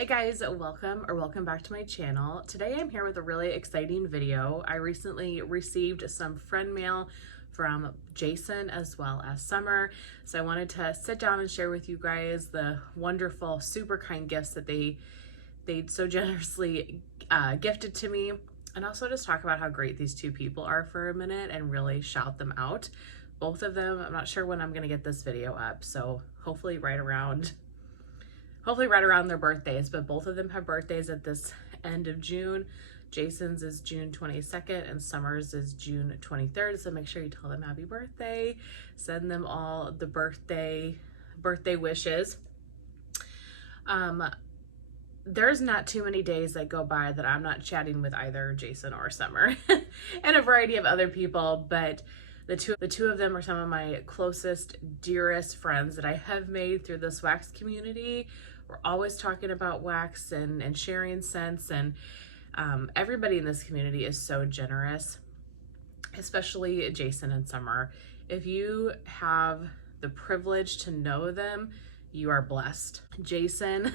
Hey guys, welcome back to my channel. Today I'm here with a really exciting video. I recently received some friend mail from Jason as well as Summer. So I wanted to sit down and share with you guys the wonderful, super kind gifts that they so generously gifted to me. And also just talk about how great these two people are for a minute and really shout them out. Both of them, I'm not sure when I'm gonna get this video up, so hopefully right around their birthdays, but both of them have birthdays at this end of June. Jason's is June 22nd and Summer's is June 23rd. So make sure you tell them happy birthday. Send them all the birthday wishes. There's not too many days that go by that I'm not chatting with either Jason or Summer and a variety of other people, but the two of them are some of my closest, dearest friends that I have made through this wax community. We're always talking about wax and sharing scents, and everybody in this community is so generous, especially Jason and Summer. If you have the privilege to know them, you are blessed. Jason,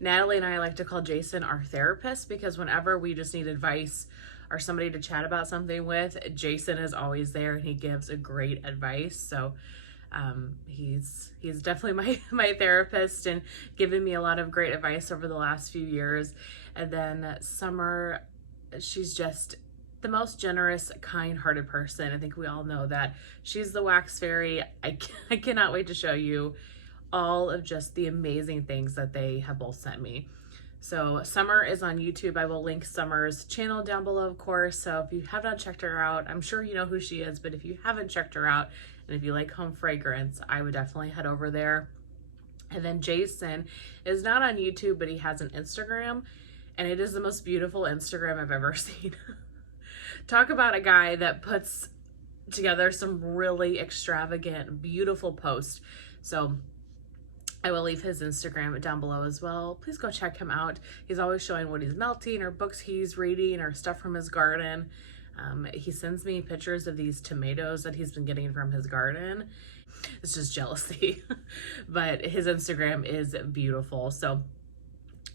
Natalie and I like to call Jason our therapist, because whenever we just need advice or somebody to chat about something with, Jason is always there and he gives a great advice. So he's definitely my therapist and given me a lot of great advice over the last few years. And then Summer, she's just the most generous, kind-hearted person. I think we all know that. She's the wax fairy. I cannot wait to show you all of just the amazing things that they have both sent me. So Summer is on YouTube. I will link Summer's channel down below, of course. So if you have not checked her out, I'm sure you know who she is, but if you haven't checked her out, and if you like home fragrance, I would definitely head over there. And then Jason is not on YouTube, but he has an Instagram, and it is the most beautiful Instagram I've ever seen. Talk about a guy that puts together some really extravagant, beautiful posts. So I will leave his Instagram down below as well. Please go check him out. He's always showing what he's melting or books he's reading or stuff from his garden. He sends me pictures of these tomatoes that he's been getting from his garden. It's just jealousy. But his Instagram is beautiful. So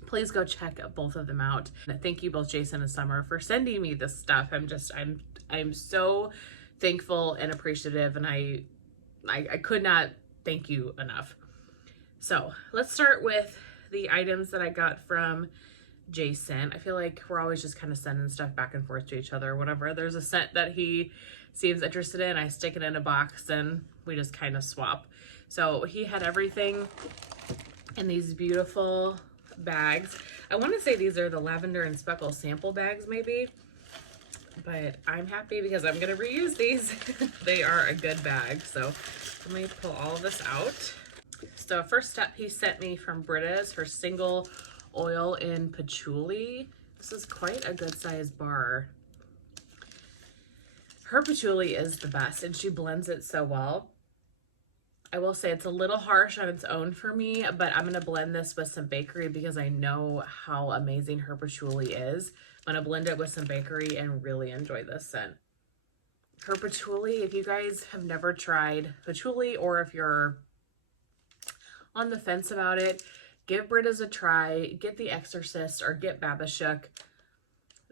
please go check both of them out. Thank you both, Jason and Summer, for sending me this stuff. I'm so thankful and appreciative, and I could not thank you enough. So let's start with the items that I got from Jason. I feel like we're always just kind of sending stuff back and forth to each other. Whenever there's a scent that he seems interested in, I stick it in a box and we just kind of swap. So he had everything in these beautiful bags. I want to say these are the lavender and speckle sample bags maybe, but I'm happy because I'm going to reuse these. They are a good bag. So let me pull all of this out. So first up, he sent me from Britta's her single oil in patchouli. This is quite a good size bar. Her patchouli is the best and she blends it so well. I will say it's a little harsh on its own for me, but I'm going to blend this with some bakery because I know how amazing her patchouli is. I'm going to blend it with some bakery and really enjoy this scent. Her patchouli, if you guys have never tried patchouli, or if you're on the fence about it, give Britta's a try. Get the Exorcist or get Babashook.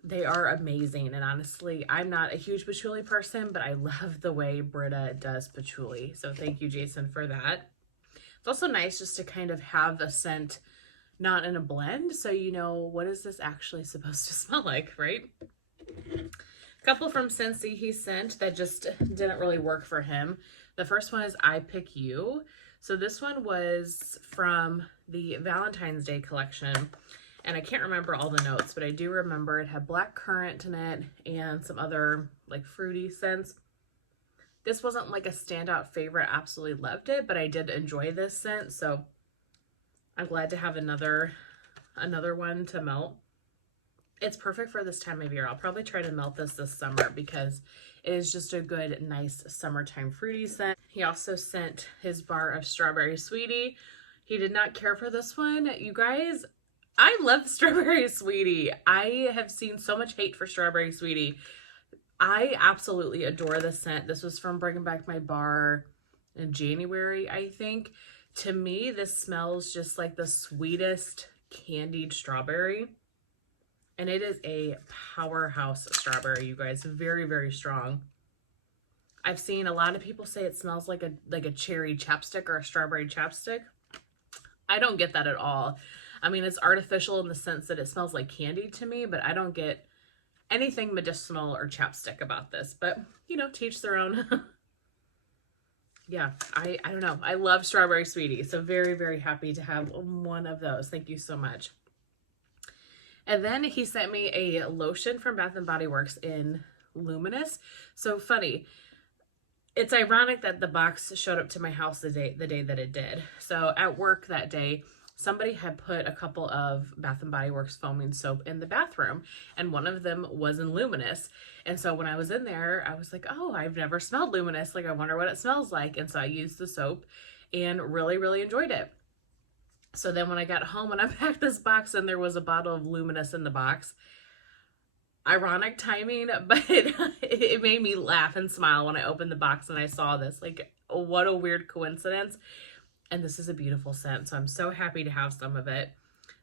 They are amazing. And honestly, I'm not a huge patchouli person, but I love the way Britta does patchouli. So thank you, Jason, for that. It's also nice just to kind of have a scent not in a blend, so you know, what is this actually supposed to smell like, right? A couple from Scentsy he sent that just didn't really work for him. The first one is I Pick You. So this one was from the Valentine's Day collection, and I can't remember all the notes, but I do remember it had black currant in it and some other like fruity scents. This wasn't like a standout favorite, absolutely loved it, but I did enjoy this scent, so I'm glad to have another one to melt. It's perfect for this time of year. I'll probably try to melt this summer because it is just a good, nice summertime fruity scent. He also sent his bar of Strawberry Sweetie. He did not care for this one. You guys, I love Strawberry Sweetie. I have seen so much hate for Strawberry Sweetie. I absolutely adore this scent. This was from Bringing Back My Bar in January, I think. To me, this smells just like the sweetest candied strawberry. And it is a powerhouse strawberry, you guys. Very, very strong. I've seen a lot of people say it smells like a cherry chapstick or a strawberry chapstick. I don't get that at all. I mean, it's artificial in the sense that it smells like candy to me, but I don't get anything medicinal or chapstick about this. But, you know, to each their own. Yeah, I don't know. I love strawberry sweetie. So very, very happy to have one of those. Thank you so much. And then he sent me a lotion from Bath & Body Works in Luminous. So funny. It's ironic that the box showed up to my house the day that it did. So at work that day, somebody had put a couple of Bath & Body Works foaming soap in the bathroom, and one of them was in Luminous. And so when I was in there, I was like, oh, I've never smelled Luminous. Like, I wonder what it smells like. And so I used the soap and really, really enjoyed it. So then when I got home and I packed this box and there was a bottle of Luminous in the box, ironic timing, but it made me laugh and smile when I opened the box and I saw this. Like, what a weird coincidence. And this is a beautiful scent, so I'm so happy to have some of it.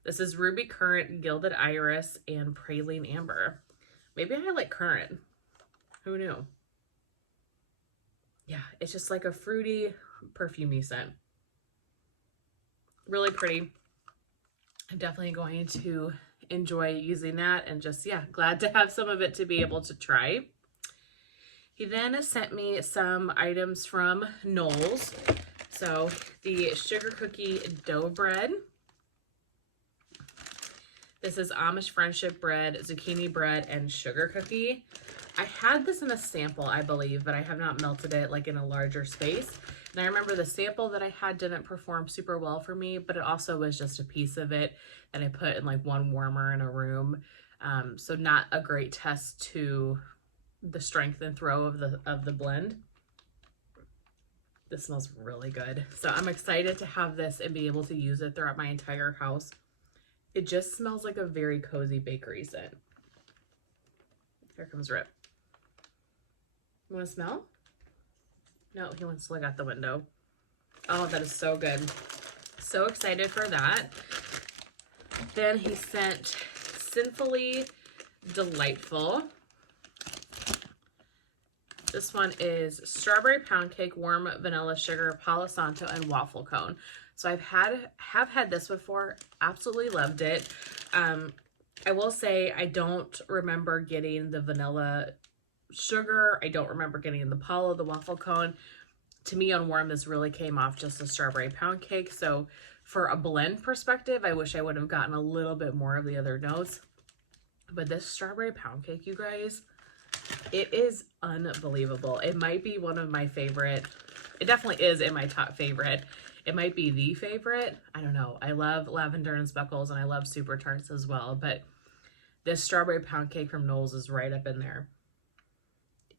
This is Ruby Currant, Gilded Iris, and Praline Amber. Maybe I like currant. Who knew? Yeah, it's just like a fruity, perfumey scent. Really pretty. I'm definitely going to enjoy using that, and just, yeah, glad to have some of it to be able to try. He then sent me some items from Noelle's. So the sugar cookie dough bread. This is Amish friendship bread, zucchini bread, and sugar cookie. I had this in a sample, I believe, but I have not melted it like in a larger space. And I remember the sample that I had didn't perform super well for me, but it also was just a piece of it that I put in like one warmer in a room. So not a great test to the strength and throw of the blend. This smells really good. So I'm excited to have this and be able to use it throughout my entire house. It just smells like a very cozy bakery scent. Here comes Rip. You want to smell? No, he wants to look out the window. Oh, that is so good. So excited for that. Then he sent Sinfully Delightful. This one is strawberry pound cake, warm vanilla sugar, Palo Santo, and waffle cone. So have had this before. Absolutely loved it. I will say I don't remember getting the vanilla sugar. I don't remember getting the Palo, the waffle cone. To me, on warm, this really came off just a strawberry pound cake. So for a blend perspective, I wish I would have gotten a little bit more of the other notes. But this strawberry pound cake, you guys, it is unbelievable. It might be one of my favorite. It definitely is in my top favorite. It might be the favorite. I don't know. I love lavender and speckles, and I love super tarts as well. But this strawberry pound cake from Noelle's is right up in there.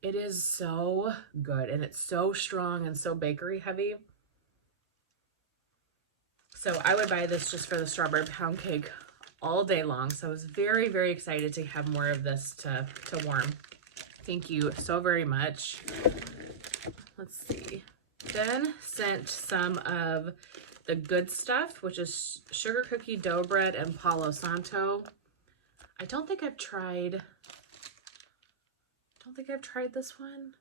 It is so good, and it's so strong and so bakery heavy. So I would buy this just for the strawberry pound cake all day long. So I was very, very excited to have more of this to warm. Thank you so very much. Let's see. Then sent some of the good stuff, which is sugar cookie dough bread and Palo Santo. I don't think I've tried this one.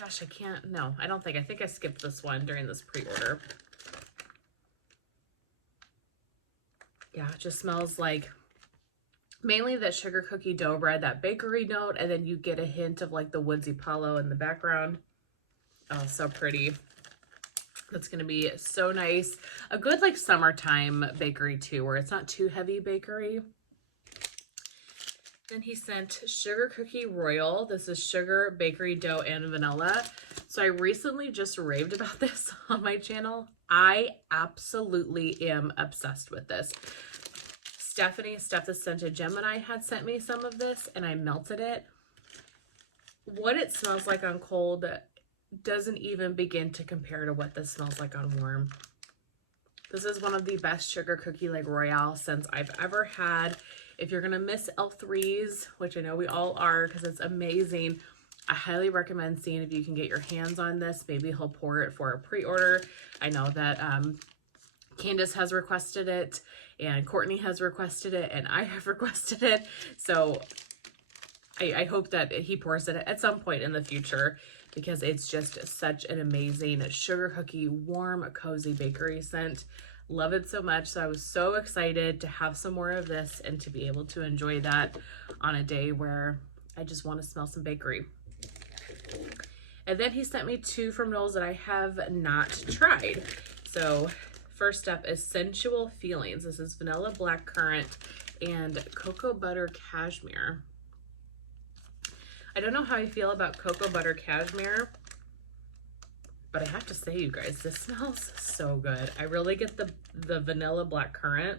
Gosh, I can't. No, I don't think. I think I skipped this one during this pre-order. Yeah, it just smells like mainly that sugar cookie dough bread, that bakery note, and then you get a hint of like the woodsy Palo in the background. Oh, so pretty. That's going to be so nice. A good like summertime bakery too, where it's not too heavy bakery. Then he sent Sugar Cookie Royal. This is sugar, bakery dough, and vanilla. So I recently just raved about this on my channel. I absolutely am obsessed with this. Stephanie, Steph the Scented Gemini, had sent me some of this, and I melted it. What it smells like on cold doesn't even begin to compare to what this smells like on warm. This is one of the best sugar cookie like Royale scents I've ever had. If you're gonna miss L3s, which I know we all are because it's amazing, I highly recommend seeing if you can get your hands on this. Maybe he'll pour it for a pre-order. I know that Candace has requested it, and Courtney has requested it, and I have requested it. So I hope that he pours it at some point in the future, because it's just such an amazing sugar cookie, warm, cozy bakery scent. Love it so much. So I was so excited to have some more of this and to be able to enjoy that on a day where I just want to smell some bakery. And then he sent me 2 from Noelle's that I have not tried. So first up is Sensual Feelings. This is vanilla blackcurrant and cocoa butter cashmere. I don't know how I feel about cocoa butter cashmere, but I have to say, you guys, this smells so good. I really get the vanilla blackcurrant.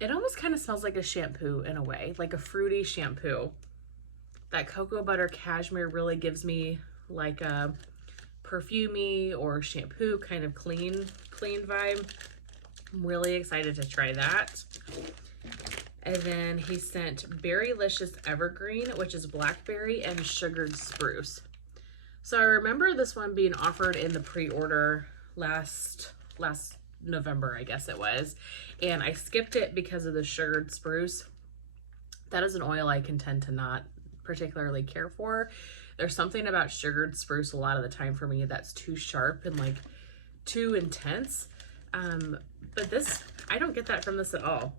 It almost kind of smells like a shampoo in a way, like a fruity shampoo. That cocoa butter cashmere really gives me like a perfumey or shampoo kind of clean vibe. I'm really excited to try that. And then he sent Berrylicious Evergreen, which is blackberry and sugared spruce. So I remember this one being offered in the pre-order last November, I guess it was. And I skipped it because of the sugared spruce. That is an oil I can tend to not particularly care for. There's something about sugared spruce a lot of the time for me that's too sharp and like too intense. But this, I don't get that from this at all.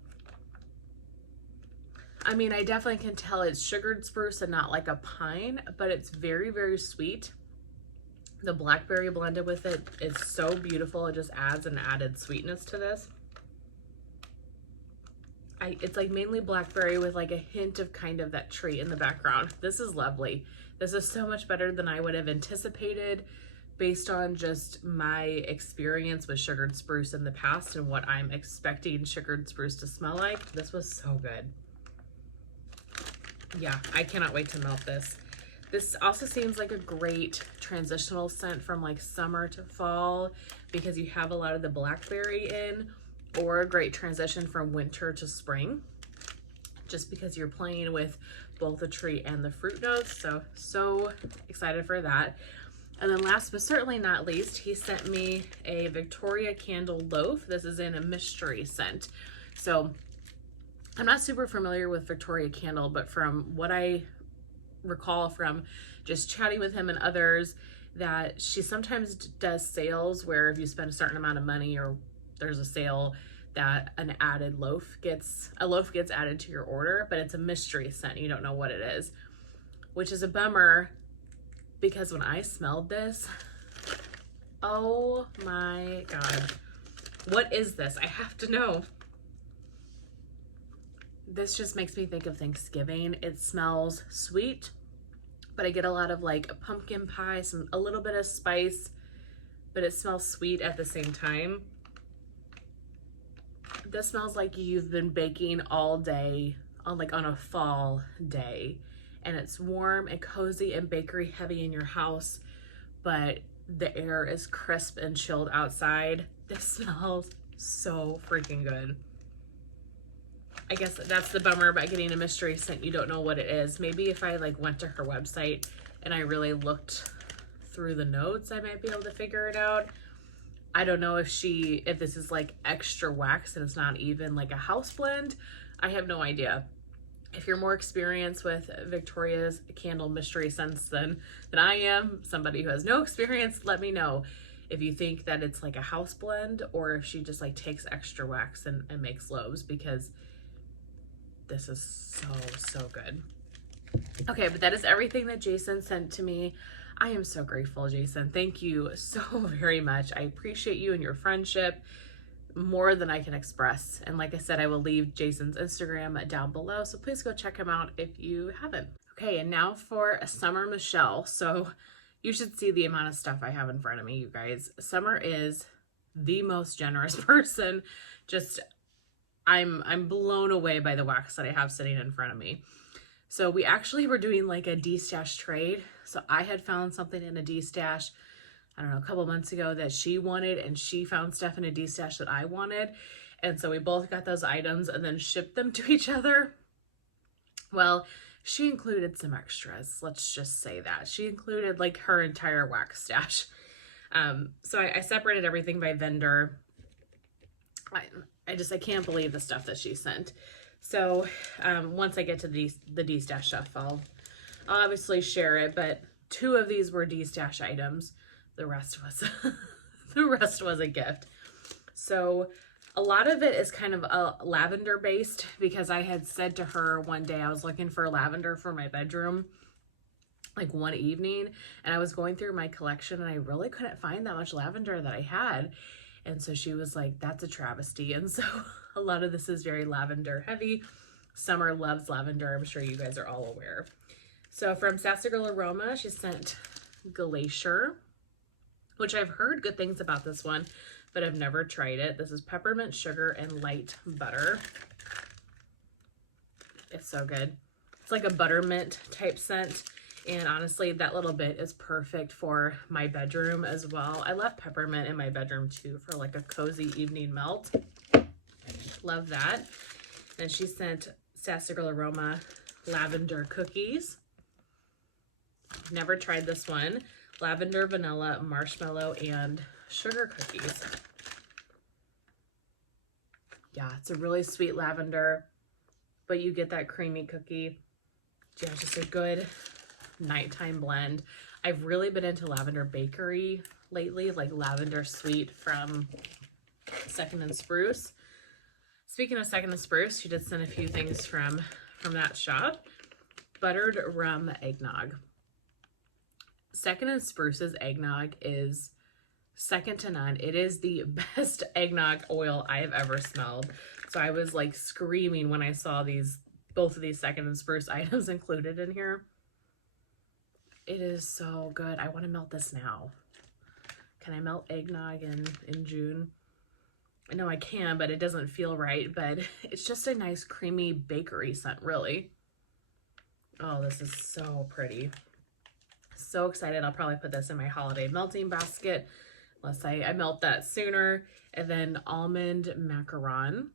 I mean, I definitely can tell it's sugared spruce and not like a pine, but it's very, very sweet. The blackberry blended with it is so beautiful. It just adds an added sweetness to this. It's like mainly blackberry with like a hint of kind of that tree in the background. This is lovely. This is so much better than I would have anticipated based on just my experience with sugared spruce in the past and what I'm expecting sugared spruce to smell like. This was so good. Yeah, I cannot wait to melt this. This also seems like a great transitional scent from like summer to fall because you have a lot of the blackberry in, or a great transition from winter to spring, just because you're playing with both the tree and the fruit notes. So excited for that. And then last but certainly not least, he sent me a Victoria Candle loaf. This is in a mystery scent. So I'm not super familiar with Victoria Candle, but from what I recall from just chatting with him and others, that she sometimes does sales where if you spend a certain amount of money or there's a sale, that an added loaf gets added to your order, but it's a mystery scent. You don't know what it is, which is a bummer because when I smelled this, oh my God, what is this? I have to know. This just makes me think of Thanksgiving. It smells sweet, but I get a lot of like pumpkin pie, a little bit of spice, but it smells sweet at the same time. This smells like you've been baking all day on a fall day, and it's warm and cozy and bakery heavy in your house, but the air is crisp and chilled outside. This smells so freaking good. I guess that's the bummer about getting a mystery scent. You don't know what it is. Maybe if I like went to her website and I really looked through the notes, I might be able to figure it out. I don't know if this is like extra wax and it's not even like a house blend. I have no idea. If you're more experienced with Victoria's Candle mystery scents than I am, somebody who has no experience, let me know if you think that it's like a house blend or if she just like takes extra wax and makes loaves, because this is so good. Okay, but that is everything that Jason sent to me. I am so grateful, Jason. Thank you so very much. I appreciate you and your friendship more than I can express. And like I said, I will leave Jason's Instagram down below, so please go check him out if you haven't. Okay, and now for Summer Michelle. So you should see the amount of stuff I have in front of me, you guys. Summer is the most generous person. Just I'm blown away by the wax that I have sitting in front of me. So we actually were doing like a D-stash trade. So I had found something in a D-stash, I don't know, a couple months ago that she wanted, and she found stuff in a D-stash that I wanted. And so we both got those items and then shipped them to each other. Well, she included some extras. Let's just say that. She included like her entire wax stash. So I separated everything by vendor. I can't believe the stuff that she sent. So once I get to the D-Stash stuff, I'll obviously share it, but 2 of these were D-Stash items. The rest was the rest was a gift. So a lot of it is kind of lavender based, because I had said to her one day I was looking for lavender for my bedroom, like one evening, and I was going through my collection and I really couldn't find that much lavender that I had. And so she was like, that's a travesty. And so a lot of this is very lavender heavy. Summer loves lavender. I'm sure you guys are all aware. So from Sassy Girl Aroma, she sent Glacier, which I've heard good things about this one, but I've never tried it. This is peppermint sugar and light butter. It's so good. It's like a buttermint type scent. And honestly, that little bit is perfect for my bedroom as well. I love peppermint in my bedroom too for like a cozy evening melt. Love that. And she sent Sassy Girl Aroma lavender cookies. Never tried this one. Lavender, vanilla, marshmallow, and sugar cookies. Yeah, it's a really sweet lavender, but you get that creamy cookie. Yeah, just a good nighttime blend. I've really been into Lavender Bakery lately, like Lavender Sweet from Second and Spruce. Speaking of Second and Spruce, she did send a few things from that shop. Buttered rum eggnog. Second and Spruce's eggnog is second to none. It is the best eggnog oil I have ever smelled. So I was like screaming when I saw both of these Second and Spruce items included in here. It is so good. I want to melt this now. Can I melt eggnog in June? I know I can, but it doesn't feel right. But it's just a nice creamy bakery scent, really. Oh, this is so pretty. So excited. I'll probably put this in my holiday melting basket, unless I melt that sooner. And then almond macaron.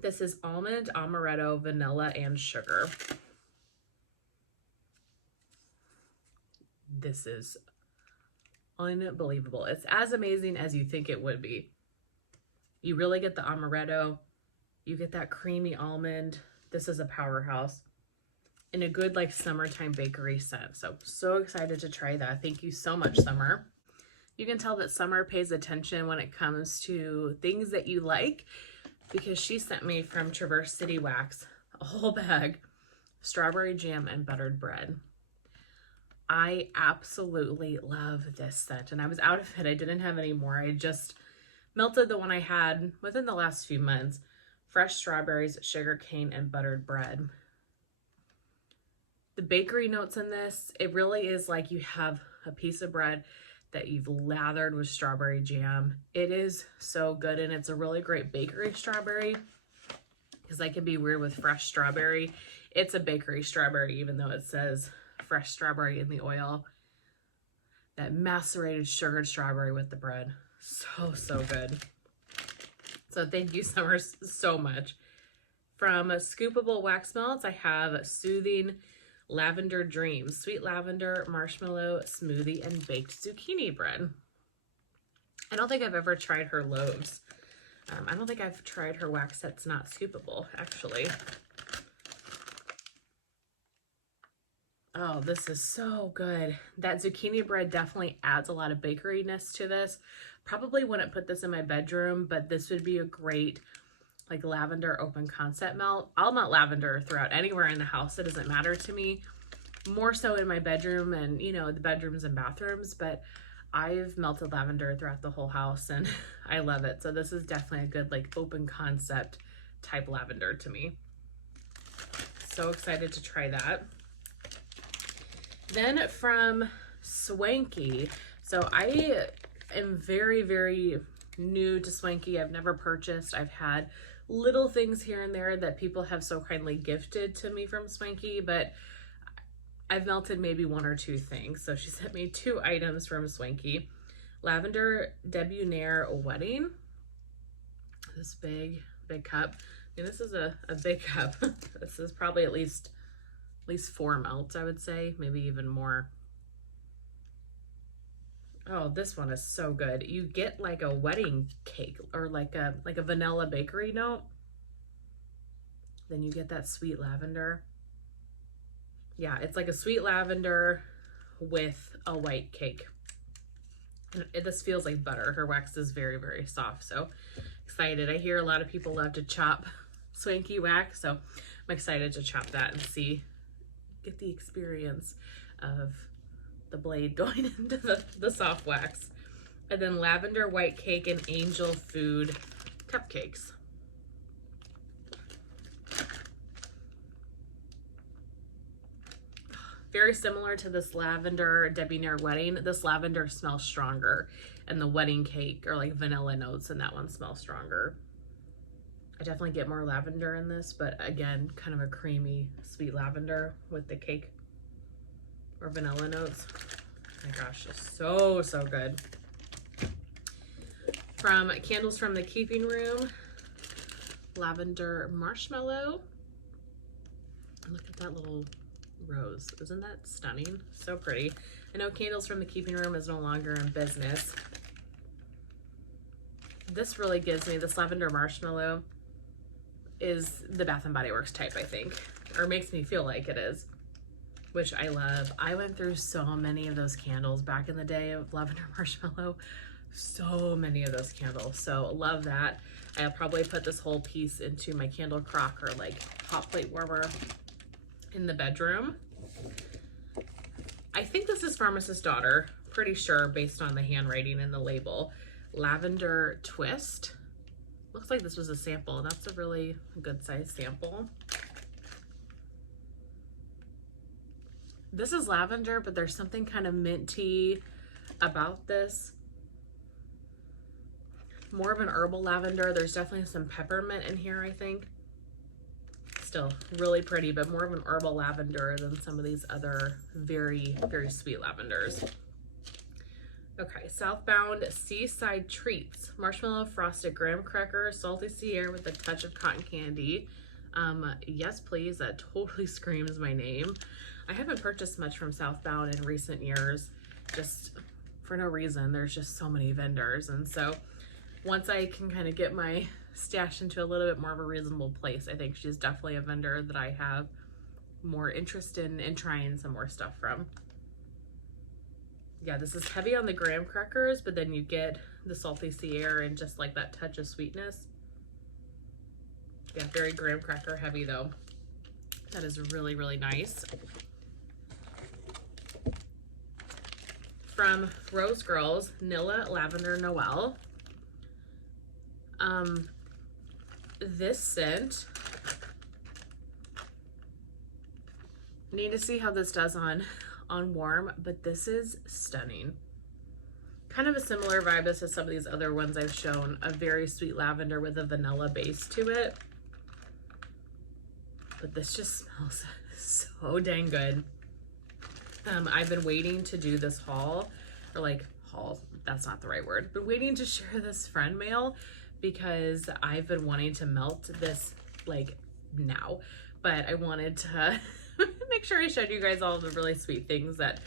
This is almond, amaretto, vanilla, and sugar. This is unbelievable. It's as amazing as you think it would be. You really get the amaretto. You get that creamy almond. This is a powerhouse. In a good like summertime bakery scent. So excited to try that. Thank you so much, Summer. You can tell that Summer pays attention when it comes to things that you like, because she sent me from Traverse City Wax a whole bag, strawberry jam and buttered bread. I absolutely love this scent, and I was out of it. I didn't have any more. I just melted the one I had within the last few months. Fresh strawberries, sugar cane, and buttered bread. The bakery notes in this, it really is like you have a piece of bread that you've lathered with strawberry jam. It is so good, and it's a really great bakery strawberry, because I can be weird with fresh strawberry. It's a bakery strawberry, even though it says fresh strawberry in the oil. That macerated sugared strawberry with the bread. So good. So thank you, Summer, so much. From Scoopable Wax Melts, I have Soothing Lavender Dreams, sweet lavender, marshmallow, smoothie, and baked zucchini bread. I don't think I've ever tried her loaves. I don't think I've tried her wax that's not scoopable, actually. Oh, this is so good. That zucchini bread definitely adds a lot of bakeryness to this. Probably wouldn't put this in my bedroom, but this would be a great like lavender open concept melt. I'll melt lavender throughout anywhere in the house. It doesn't matter to me. More so in my bedroom and, you know, the bedrooms and bathrooms, but I've melted lavender throughout the whole house and I love it. So this is definitely a good like open concept type lavender to me. So excited to try that. Then from Swanky. So I am very new to Swanky. I've never purchased. I've had little things here and there that people have so kindly gifted to me from Swanky, but I've melted maybe 1 or 2 things. So she sent me 2 items from Swanky. Lavender Debonair Wedding. This big cup. I mean, this is a big cup. This is probably at least 4 melts, I would say, maybe even more. Oh, this one is so good. You get like a wedding cake or like a vanilla bakery note. Then you get that sweet lavender. Yeah, it's like a sweet lavender with a white cake. And this feels like butter. Her wax is very, very soft. So excited. I hear a lot of people love to chop swanky wax. So I'm excited to chop that and see, get the experience of the blade going into the soft wax. And then lavender white cake and angel food cupcakes. Very similar to this lavender Debonair wedding. This lavender smells stronger, and the wedding cake are like vanilla notes, and that one smells stronger. I definitely get more lavender in this, but again, kind of a creamy, sweet lavender with the cake or vanilla notes. Oh my gosh, it's so, so good. From Candles from the Keeping Room, lavender marshmallow. Look at that little rose. Isn't that stunning? So pretty. I know Candles from the Keeping Room is no longer in business. This really gives me, this lavender marshmallow is the Bath and Body Works type, I think, or makes me feel like it is, which I love. I went through so many of those candles back in the day of lavender marshmallow. So many of those candles. So love that. I'll probably put this whole piece into my candle crock or like hot plate warmer in the bedroom. I think this is Pharmacist's Daughter, pretty sure based on the handwriting and the label. Lavender Twist. Looks like this was a sample, and that's a really good size sample. This is lavender, but there's something kind of minty about this. More of an herbal lavender. There's definitely some peppermint in here, I think. Still really pretty, but more of an herbal lavender than some of these other very, very sweet lavenders. Okay, Southbound Seaside Treats. Marshmallow frosted graham cracker, salty sea air with a touch of cotton candy. Yes, please. That totally screams my name. I haven't purchased much from Southbound in recent years, just for no reason. There's just so many vendors, and so once I can kind of get my stash into a little bit more of a reasonable place, I think she's definitely a vendor that I have more interest in trying some more stuff from. Yeah, this is heavy on the graham crackers, but then you get the salty sea air and just like that touch of sweetness. Yeah, very graham cracker heavy though. That is really, really nice. From Rose Girls, Nilla Lavender Noelle. This scent, need to see how this does on warm, but this is stunning. Kind of a similar vibe as to some of these other ones I've shown, a very sweet lavender with a vanilla base to it. But this just smells so dang good. I've been waiting to do this haul, or like haul, that's not the right word, but waiting to share this friend mail because I've been wanting to melt this like now, but I wanted to make sure I showed you guys all the really sweet things that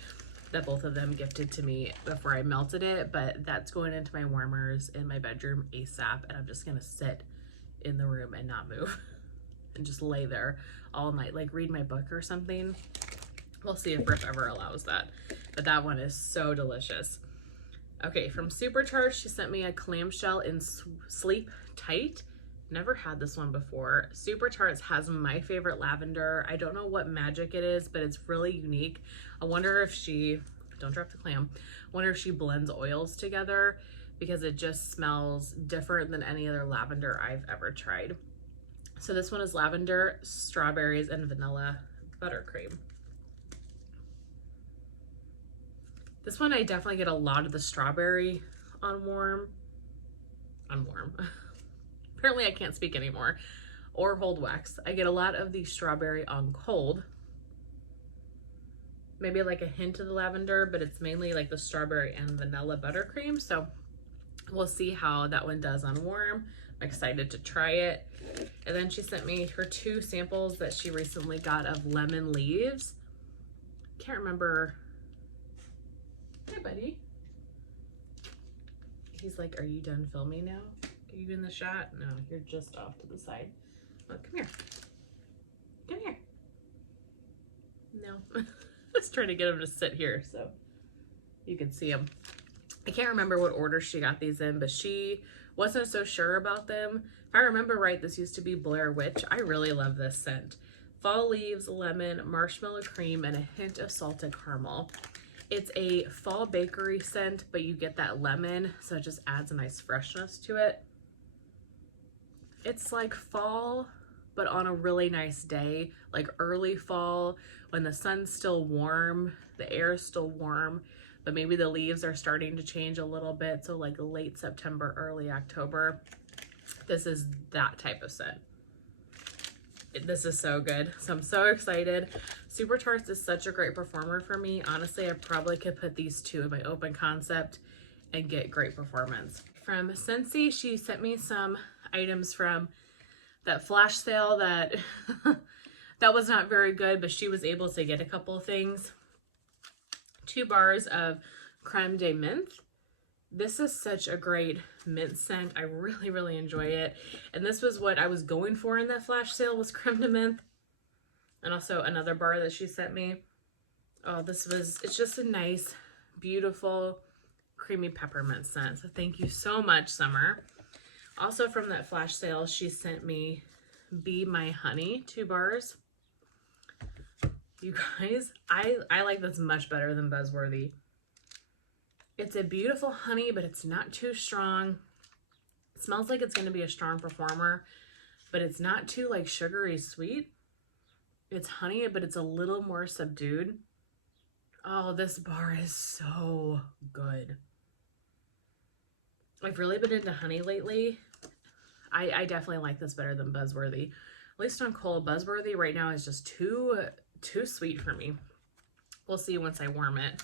both of them gifted to me before I melted it. But that's going into my warmers in my bedroom ASAP, and I'm just gonna sit in the room and not move and just lay there all night, like read my book or something. We'll see if Birch ever allows that, but that one is so delicious. Okay, from Supercharged, she sent me a clamshell in Sleep Tight. Never had this one before. Super Tarts has my favorite lavender. I don't know what magic it is, but it's really unique. I wonder if she, don't drop the clam, I wonder if she blends oils together because it just smells different than any other lavender I've ever tried. So this one is lavender, strawberries, and vanilla buttercream. This one I definitely get a lot of the strawberry on warm. Apparently I can't speak anymore. Or hold wax. I get a lot of the strawberry on cold. Maybe like a hint of the lavender, but it's mainly like the strawberry and vanilla buttercream. So we'll see how that one does on warm. I'm excited to try it. And then she sent me her 2 samples that she recently got of lemon leaves. Can't remember. Hey, buddy. he's like, are you done filming now? Are you in the shot? No, you're just off to the side. Oh, come here. Come here. No. I was trying to get him to sit here so you can see him. I can't remember what order she got these in, but she wasn't so sure about them. If I remember right, this used to be Blair Witch. I really love this scent. Fall leaves, lemon, marshmallow cream, and a hint of salted caramel. It's a fall bakery scent, but you get that lemon, so it just adds a nice freshness to it. It's like fall, but on a really nice day, like early fall when the sun's still warm, the air is still warm, but maybe the leaves are starting to change a little bit. So like late September, early October. This is that type of scent. This is so good. So I'm so excited. Super Tarts is such a great performer for me. Honestly, I probably could put these two in my open concept and get great performance. From Sassy, she sent me some items from that flash sale that that was not very good, but she was able to get a couple of things. 2 bars of creme de menthe. This is such a great mint scent. I really, really enjoy it. And this was what I was going for in that flash sale, was creme de menthe. And also another bar that she sent me. Oh, it's just a nice, beautiful, creamy peppermint scent. So thank you so much, Summer. Also from that flash sale, she sent me Be My Honey 2 bars. You guys, I like this much better than Buzzworthy. It's a beautiful honey, but it's not too strong. It smells like it's going to be a strong performer, but it's not too like sugary sweet. It's honey, but it's a little more subdued. Oh, this bar is so good. I've really been into honey lately. I definitely like this better than Buzzworthy. At least on cold. Buzzworthy right now is just too sweet for me. We'll see once I warm it.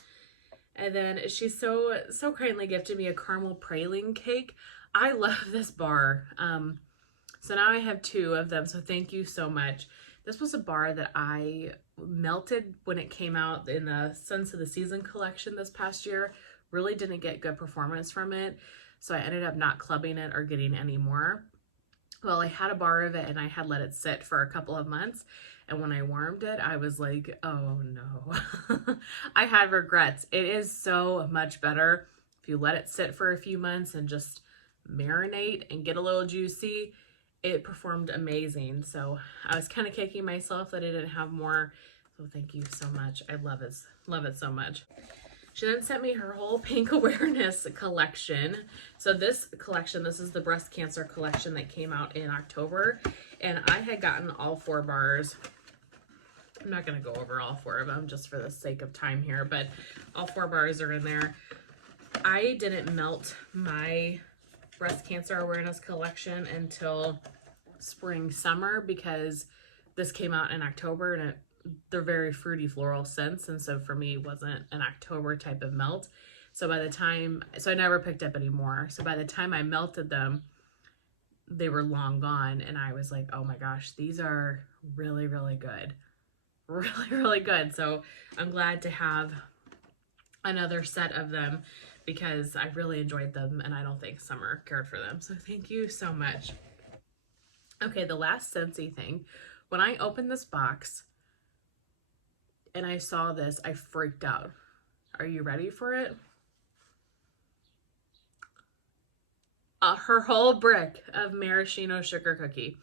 And then she so kindly gifted me a caramel praline cake. I love this bar. So now I have 2 of them, so thank you so much. This was a bar that I melted when it came out in the Scents of the Season collection this past year. Really didn't get good performance from it, so I ended up not clubbing it or getting any more. Well, I had a bar of it and I had let it sit for a couple of months. And when I warmed it, I was like, oh no. I had regrets. It is so much better if you let it sit for a few months and just marinate and get a little juicy. It performed amazing. So I was kind of kicking myself that I didn't have more. So thank you so much. I love it so much. She then sent me her whole pink awareness collection. So this collection, this is the breast cancer collection that came out in October. And I had gotten all 4 bars. I'm not going to go over all 4 of them just for the sake of time here, but all 4 bars are in there. I didn't melt my breast cancer awareness collection until spring, summer, because this came out in October and they're very fruity floral scents, and so for me it wasn't an October type of melt. So by the time, I never picked up any more. So by the time I melted them, they were long gone, and I was like, oh my gosh, these are really, really good. Really, really good. So I'm glad to have another set of them because I really enjoyed them, and I don't think Summer cared for them. So thank you so much. Okay, the last Scentsy thing. When I opened this box and I saw this, I freaked out. Are you ready for it? Her whole brick of maraschino sugar cookie.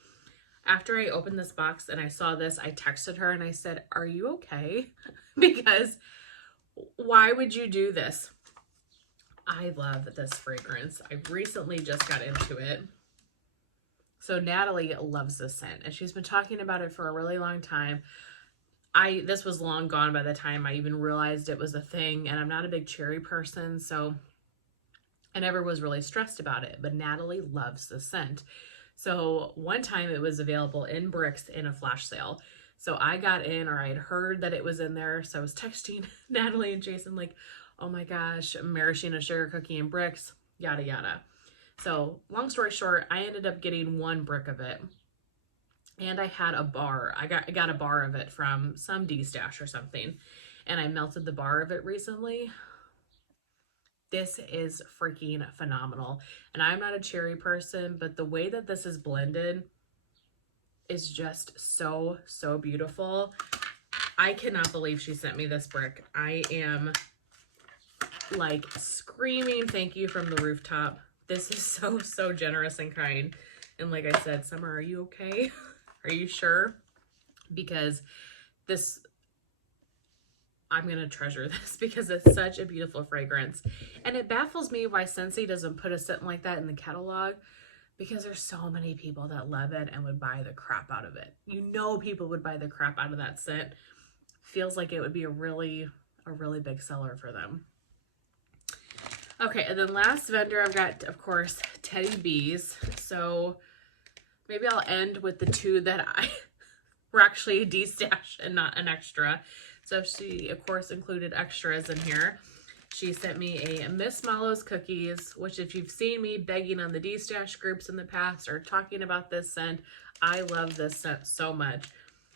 After I opened this box and I saw this, I texted her and I said, are you okay? Because why would you do this? I love this fragrance. I recently just got into it. So Natalie loves this scent and she's been talking about it for a really long time. This was long gone by the time I even realized it was a thing, and I'm not a big cherry person, so I never was really stressed about it, but Natalie loves this scent. So one time it was available in Bricks in a flash sale. So I got in, or I had heard that it was in there, so I was texting Natalie and Jason like, oh my gosh, maraschino sugar cookie and Bricks, yada yada. So long story short, I ended up getting 1 brick of it. And I had a bar. I got a bar of it from some D-stash or something. And I melted the bar of it recently. This is freaking phenomenal. And I'm not a cherry person, but the way that this is blended is just so, so beautiful. I cannot believe she sent me this brick. I am like screaming thank you from the rooftop. This is so, so generous and kind. And like I said, Summer, are you okay? Are you sure? Because this, I'm going to treasure this because it's such a beautiful fragrance. And it baffles me why Scentsy doesn't put a scent like that in the catalog, because there's so many people that love it and would buy the crap out of it. You know, people would buy the crap out of that scent. Feels like it would be a really big seller for them. Okay, and then last vendor I've got, of course, Teddy Bees. So maybe I'll end with the two that were actually a D-stash and not an extra. So she, of course, included extras in here. She sent me a Miss Mallows cookies, which if you've seen me begging on the D-stash groups in the past or talking about this scent, I love this scent so much.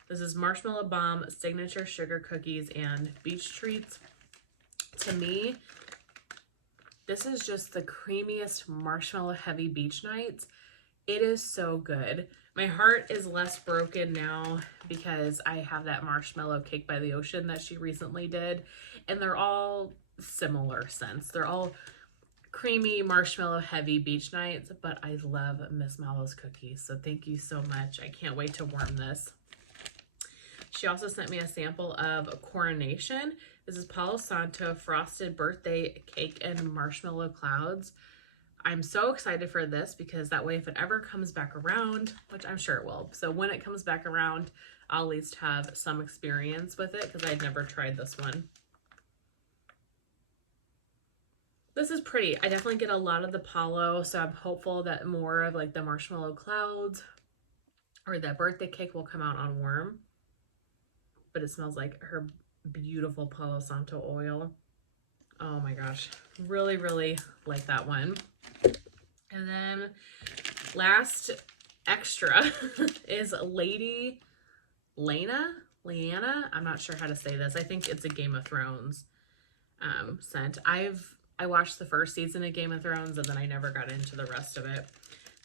This is Marshmallow Bomb, Signature Sugar Cookies, and Beach Treats. To me, this is just the creamiest marshmallow heavy beach nights. It is so good. My heart is less broken now because I have that marshmallow cake by the ocean that she recently did. And they're all similar scents. They're all creamy, marshmallow heavy beach nights, but I love Miss Mallow's cookies. So thank you so much. I can't wait to warm this. She also sent me a sample of Coronation. This is Palo Santo Frosted Birthday Cake and Marshmallow Clouds. I'm so excited for this because that way if it ever comes back around, which I'm sure it will, so when it comes back around, I'll at least have some experience with it because I'd never tried this one. This is pretty. I definitely get a lot of the Palo, so I'm hopeful that more of like the Marshmallow Clouds or that birthday cake will come out on warm. But it smells like her beautiful Palo Santo oil. Oh my gosh. Really, really like that one. And then last extra is Lady Lyanna. I'm not sure how to say this. I think it's a Game of Thrones scent. I watched the first season of Game of Thrones and then I never got into the rest of it.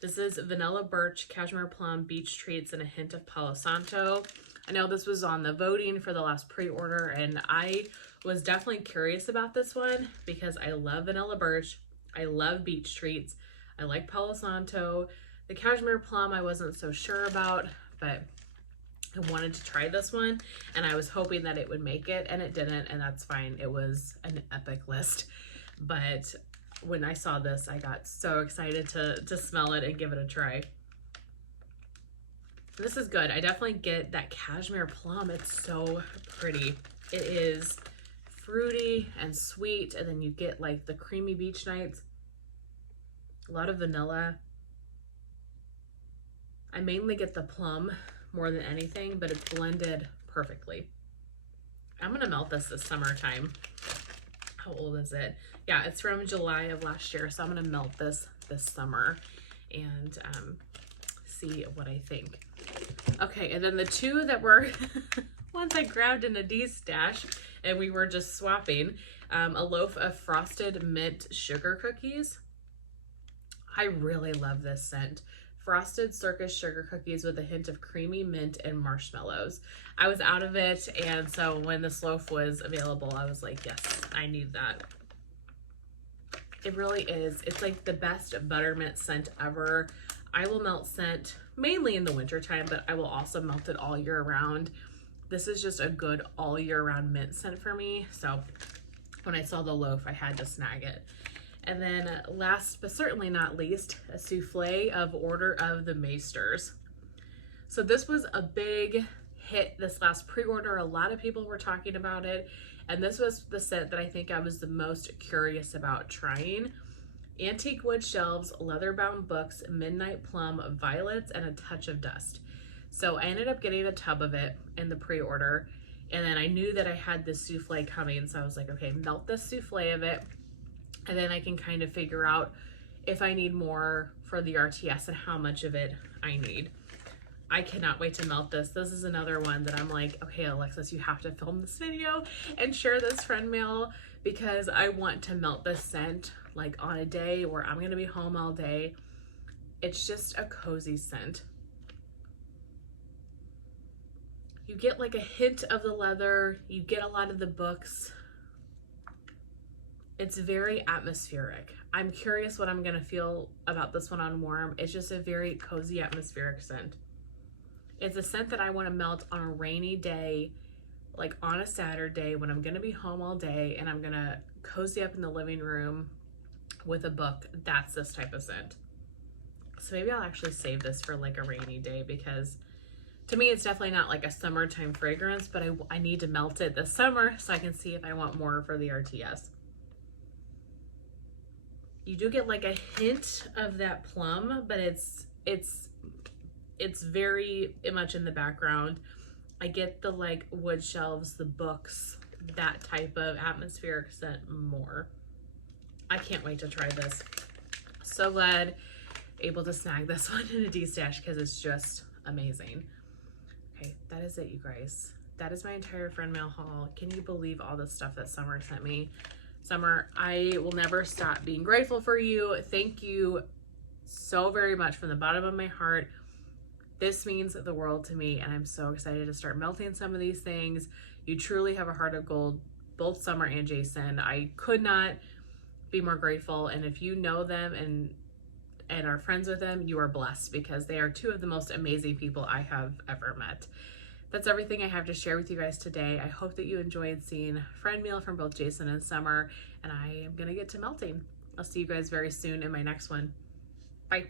This is Vanilla Birch, Cashmere Plum, Beach Treats, and a hint of Palo Santo. I know this was on the voting for the last pre-order, and I was definitely curious about this one because I love Vanilla Birch. I love Beach Treats. I like Palo Santo. The Cashmere Plum I wasn't so sure about, but I wanted to try this one, and I was hoping that it would make it, and it didn't, and that's fine. It was an epic list, but when I saw this, I got so excited to smell it and give it a try. This is good. I definitely get that Cashmere Plum. It's so pretty. It is fruity and sweet, and then you get like the creamy beach nights. A lot of vanilla. I mainly get the plum more than anything, but it's blended perfectly. I'm gonna melt this summertime. How old is it? Yeah, it's from July of last year, so I'm gonna melt this summer and see what I think. Okay, and then the two that were ones I grabbed in a D-stash and we were just swapping, a loaf of Frosted Mint Sugar Cookies. I really love this scent. Frosted Circus Sugar Cookies with a hint of creamy mint and marshmallows. I was out of it, and so when this loaf was available, I was like, yes, I need that. It really is. It's like the best buttermint scent ever. I will melt scent mainly in the wintertime, but I will also melt it all year round. This is just a good all year round mint scent for me. So when I saw the loaf, I had to snag it. And then last but certainly not least, a souffle of Order of the Maesters. So this was a big hit this last pre-order. A lot of people were talking about it. And this was the scent that I think I was the most curious about trying. Antique wood shelves, leather-bound books, midnight plum, violets, and a touch of dust. So I ended up getting a tub of it in the pre-order, and then I knew that I had this souffle coming, so I was like, okay, melt this souffle of it, and then I can kind of figure out if I need more for the RTS and how much of it I need. I cannot wait to melt this. This is another one that I'm like, okay, Alexis, you have to film this video and share this friend mail because I want to melt this scent like on a day where I'm gonna be home all day. It's just a cozy scent. You get like a hint of the leather, you get a lot of the books. It's very atmospheric. I'm curious what I'm gonna feel about this one on warm. It's just a very cozy atmospheric scent. It's a scent that I wanna melt on a rainy day, like on a Saturday when I'm gonna be home all day and I'm gonna cozy up in the living room with a book. That's this type of scent. So maybe I'll actually save this for like a rainy day, because to me it's definitely not like a summertime fragrance, but I need to melt it this summer so I can see if I want more for the RTS. You do get like a hint of that plum, but it's very much in the background. I get the like wood shelves, the books, that type of atmospheric scent more. I can't wait to try this. So glad able to snag this one in a D-stash because it's just amazing. Okay, that is it, you guys. That is my entire friend mail haul. Can you believe all the stuff that Summer sent me? Summer, I will never stop being grateful for you. Thank you so very much from the bottom of my heart. This means the world to me, and I'm so excited to start melting some of these things. You truly have a heart of gold, both Summer and Jason. I could not be more grateful, and if you know them and are friends with them, you are blessed, because they are two of the most amazing people I have ever met. That's everything I have to share with you guys today. I hope that you enjoyed seeing friend meal from both Jason and Summer, and I am gonna get to melting. I'll see you guys very soon in my next one. Bye.